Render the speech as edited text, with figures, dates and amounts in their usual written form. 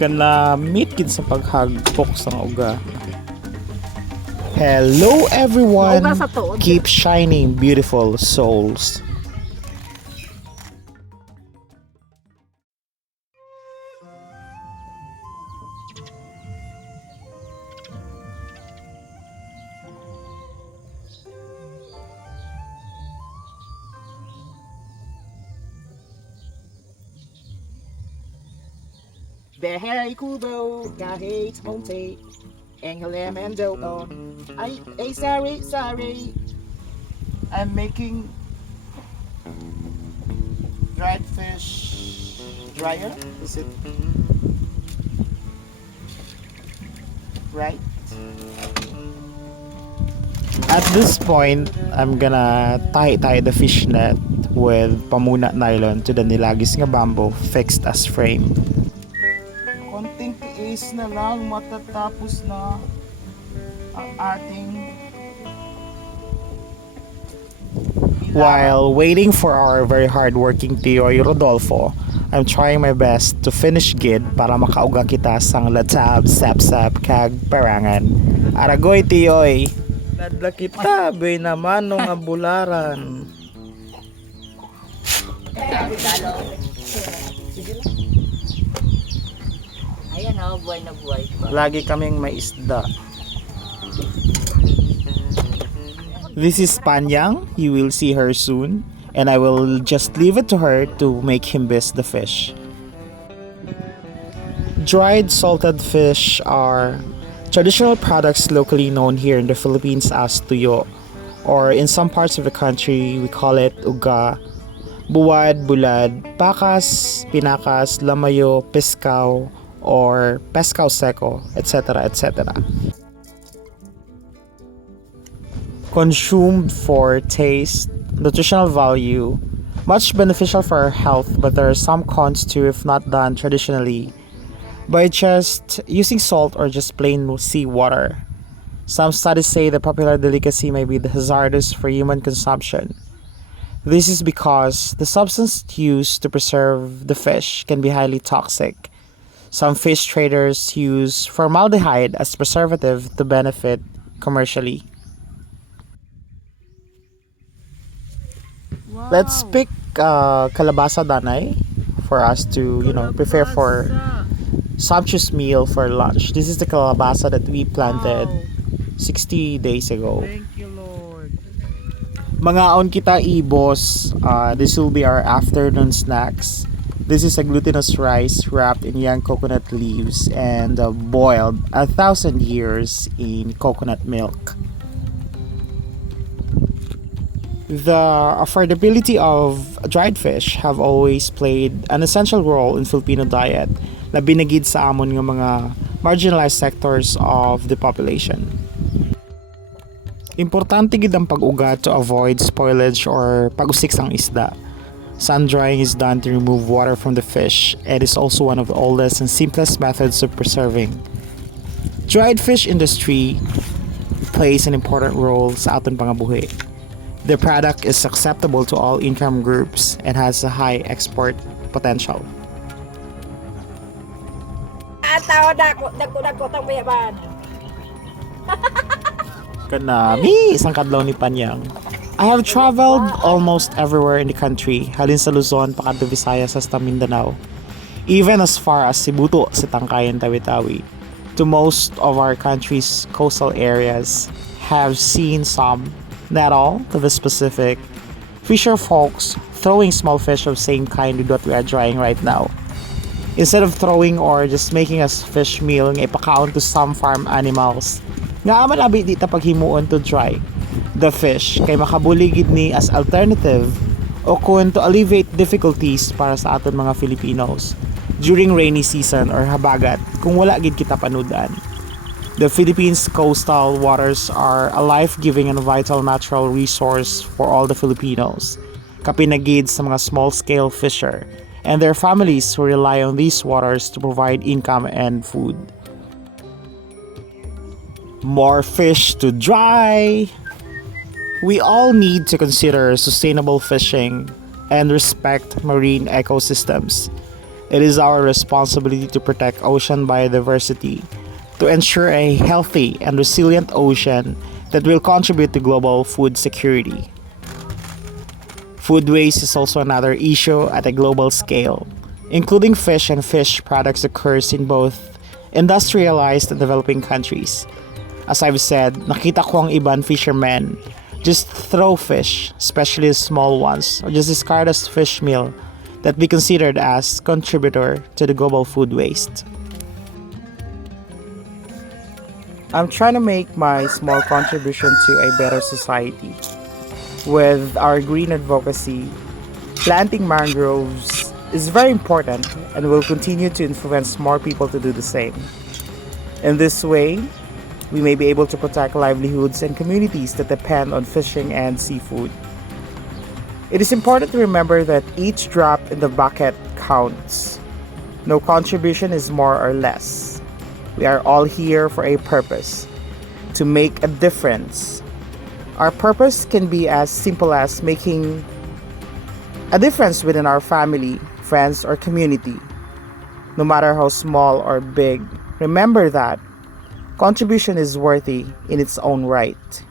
Kana meet kid sa paghagpok sa uga. Hello everyone! Keep shining, beautiful souls. Beheri kubo, kahit monte, engelem and dodo. Sorry. I'm making dried fish dryer. Is it right? At this point, I'm gonna tie the fish net with pamuna nylon to the nilagis nga bamboo fixed as frame. Konting tiis na lang, matatapos na ang ating While waiting for our very hard-working Tioy Rodolfo, I'm trying my best to finish gid para makauga kita sang latab, sap-sap, kag parangan. Aragoy Tioy! Ladla kita, bay naman nung abularan. Ayan o, buhay na buhay pa. Lagi kaming may isda. This is Panyang. You will see her soon. And I will just leave it to her to make him biss the fish. Dried salted fish are traditional products locally known here in the Philippines as tuyo. Or in some parts of the country, we call it uga, buwad, bulad, pakas, pinakas, lamayo, piskaw, or pescao seco, etc. etc. Consumed for taste, nutritional value, much beneficial for our health, but there are some cons too if not done traditionally by just using salt or just plain seawater. Some studies say the popular delicacy may be hazardous for human consumption. This is because the substance used to preserve the fish can be highly toxic. Some fish traders use formaldehyde as preservative to benefit commercially. wow. Let's pick kalabasa danay for us to, prepare for sumptuous meal for lunch. This is the kalabasa that we planted 60 days ago. Thank you, Lord. Mangaon kita ibos. This will be our afternoon snacks. This is a glutinous rice wrapped in young coconut leaves and boiled 1,000 years in coconut milk. The affordability of dried fish have always played an essential role in Filipino diet, labi na gid sa amon nga mga marginalized sectors of the population. Importante gid ang pag-uga to avoid spoilage or pag-usik sang isda. Sun drying is done to remove water from the fish and is also one of the oldest and simplest methods of preserving. Dried fish industry plays an important role sa aton pangabuhi. The product is acceptable to all income groups and has a high export potential. Kanami, isang kadlaw ni Panyang. I have traveled almost everywhere in the country, halin sa Luzon, pakadto Visayas, hasta Mindanao. Even as far as Sibuto sa Tangkayan, Tawi-Tawi. To most of our country's coastal areas have seen some, not all, to be specific, fisher folks throwing small fish of same kind with what we are drying right now. Instead of throwing or just making a fish meal nga ipakaon to some farm animals, nga aman abi di ta paghimuon to dry the fish kay makabuligid ni as alternative o kun to alleviate difficulties para sa aton mga Filipinos during rainy season or habagat kung wala gid kita panudan. The Philippines' coastal waters are a life-giving and vital natural resource for all the Filipinos, kapinagid sa mga small-scale fisher and their families who rely on these waters to provide income and food. More fish to dry! We all need to consider sustainable fishing and respect marine ecosystems. It is our responsibility to protect ocean biodiversity, to ensure a healthy and resilient ocean that will contribute to global food security. Food waste is also another issue at a global scale, including fish and fish products occurs in both industrialized and developing countries. As I've said, nakita ko ang ibang fishermen just throw fish, especially small ones, or just discard as fish meal that be considered as contributor to the global food waste. I'm trying to make my small contribution to a better society. With our green advocacy, planting mangroves is very important and will continue to influence more people to do the same. In this way, we may be able to protect livelihoods and communities that depend on fishing and seafood. It is important to remember that each drop in the bucket counts. No contribution is more or less. We are all here for a purpose, to make a difference. Our purpose can be as simple as making a difference within our family, friends, or community. No matter how small or big, remember that contribution is worthy in its own right.